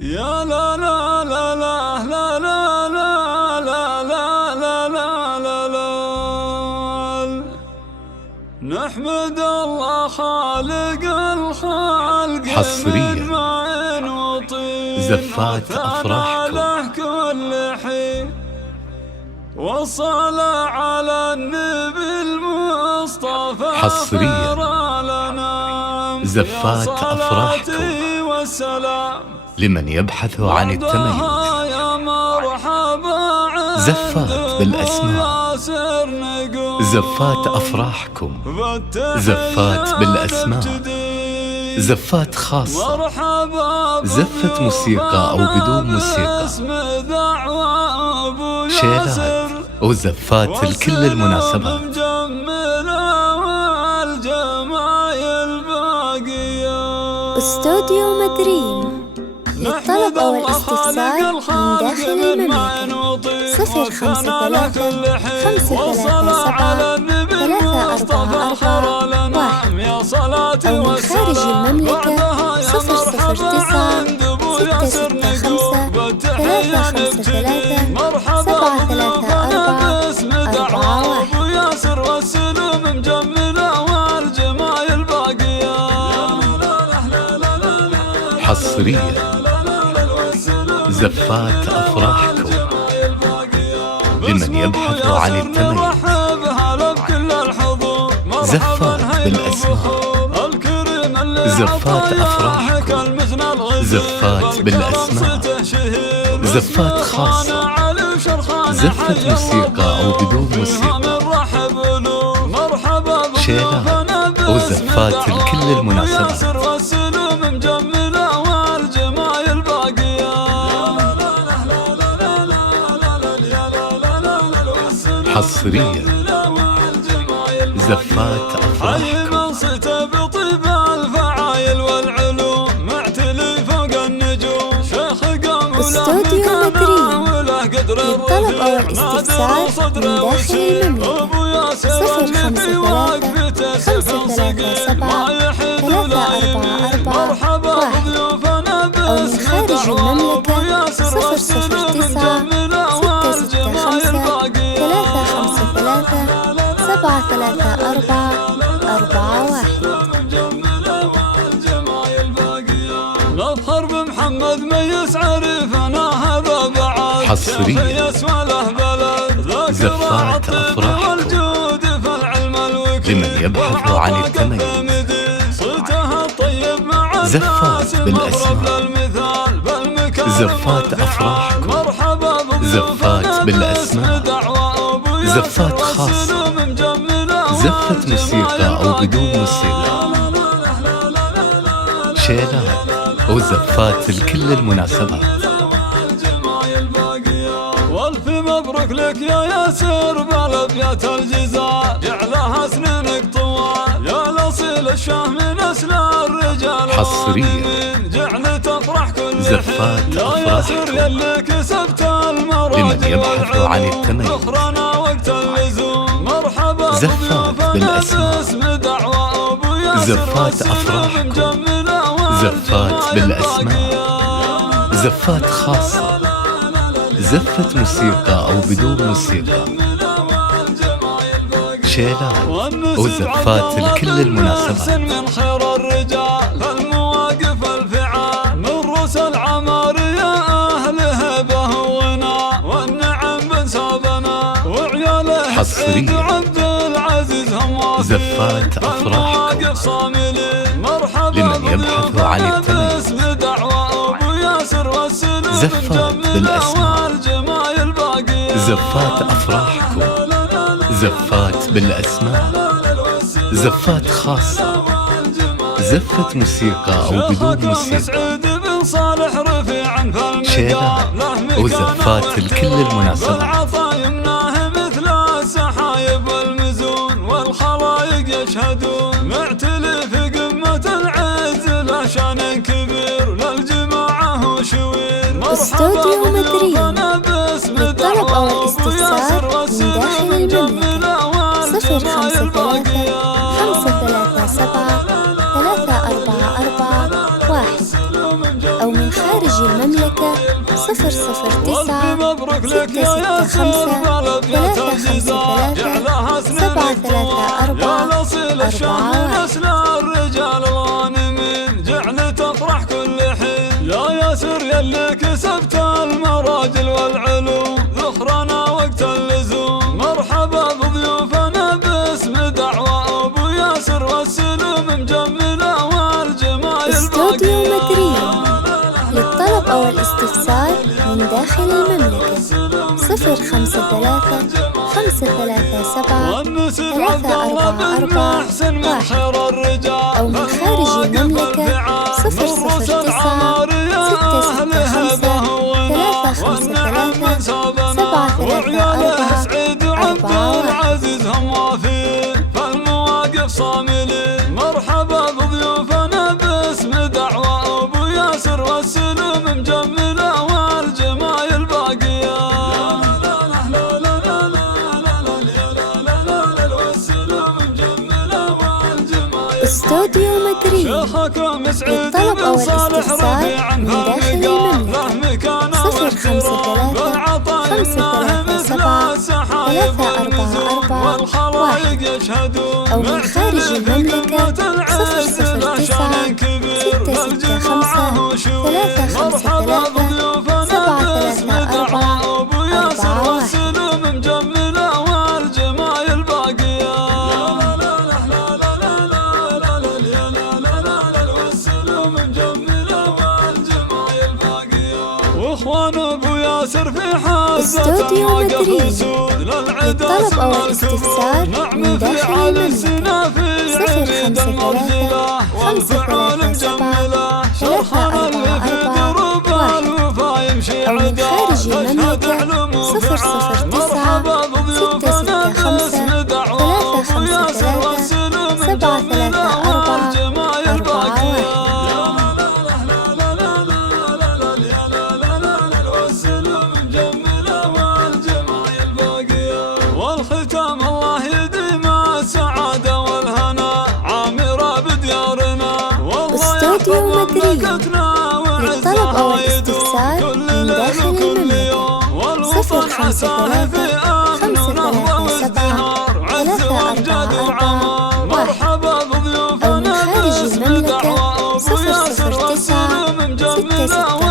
يا لا لا لا لا لا لا لا لا لا لا لا لا. نحمد الله خالق الخلق حصريا زفات أفراحكم كل حين، والصلاة على النبي المصطفى حصريا زفات أفراحكم لمن يبحث عن التميز. زفات بالأسماء، زفات أفراحكم، زفات بالأسماء، زفات خاصة، زفة موسيقى أو بدون موسيقى، شيلات وزفات لكل المناسبات. استوديو مدريم للطلب أو الاستفسار من داخل المملكة 053 537 3441 أو من خارج المملكة 009 665 353 734 41. حصريا زفات أفراحكم لمن يبحث عن التميز. زفات بالأسماء، زفات أفراحكم، زفات بالأسماء، زفات خاصة، زفة موسيقى أو بدون موسيقى، شيلات وزفات لكل المناسبات. حصريا زفات أفراحكم. استوديو مدريم للطلب أو الاستفسار من داخل المملكة 053 537 3441 أو من خارج المملكة 009 665 353 734 41. نفخر بمحمد ميس عرفنا هذا بعد. حصريا زفات أفراحكم لمن يبحث عن التميز. زفات بالأسماء، زفات أفراحكم، زفات بالأسماء، زفات خاصة، زفة موسيقى أو بدون موسيقى، شيلات وزفات لكل المناسبات. والف مبروك لك يا ياسر بالابيات الجزال، جعلها سنينك طوال يا الاصيل الشاه من اسلى الرجال. حصريا جعل تفرح كل زفات يا ياسر يلي كسبت المراجل لمن يبحث عن التميز. زفات بالأسماء، زفات أفراحكم، زفات بالأسماء، زفات خاصة، زفة موسيقى أو بدون موسيقى، شيلات وزفات لكل المناسبات. من خير الرجال المواقف الفعال من رؤوس العمار يا أهل هبة ونا والنعم بن صابنا وعياله حصريا عبد العزيز هم زفات أفراحكم لمن يبحث عن التميز. زفات بالأسماء، زفات أفراحكم، زفات بالأسماء، زفات خاصة، زفة موسيقى أو بدون موسيقى، شيلات وزفات لكل المناسبات. يشهدون معتلي في قمة العز لشان كبير للجماعة وشوير. استوديو مدريم للطلب أو الاستفسار من داخل المملكة 053 537 3441 أو من خارج المملكة 009 مبروك لك يا 665 بلد يا 353 جعلها سنين 734 يا الأصيل الشهم نسل الرجال الغانمين جعل تفرح كل حين يا ياسر يلي كسبت المراجل والعلوم ذخرنا وقت اللزوم مرحبا بضيوفنا باسم دعوة أبو ياسر والسلوم مجملة والجمال استوديو مدرية للطلب أو الاستفسار من داخل المملكة 053 537 344 1 أو من خارج المملكة 009 665 353 734 العزيز هم وافين فالمواقف صاملين مرحبا بضيوفنا باسم دعوة أبو ياسر والسلوم مجملة والجمايل باقية استوديو مدرية للطلب أو الاستفسار من داخل المملكة 053 537 344 1 أو من خارج المملكة 009 665 353 734 مجملة والجمايل باقية واخوان ابو ياسر في حازة استوديو مدرية للطلب أو الاستفسار من داخل المملكة 053 537 344 1 أو من خارج المملكة 009 665 353 734 والختام الله يديم السعادة والهنا عامرة بديارنا استوديو مدرية للطلب أو الاستفسار من داخل المملكة 053 537 344 1 أو من خارج المملكة 009 665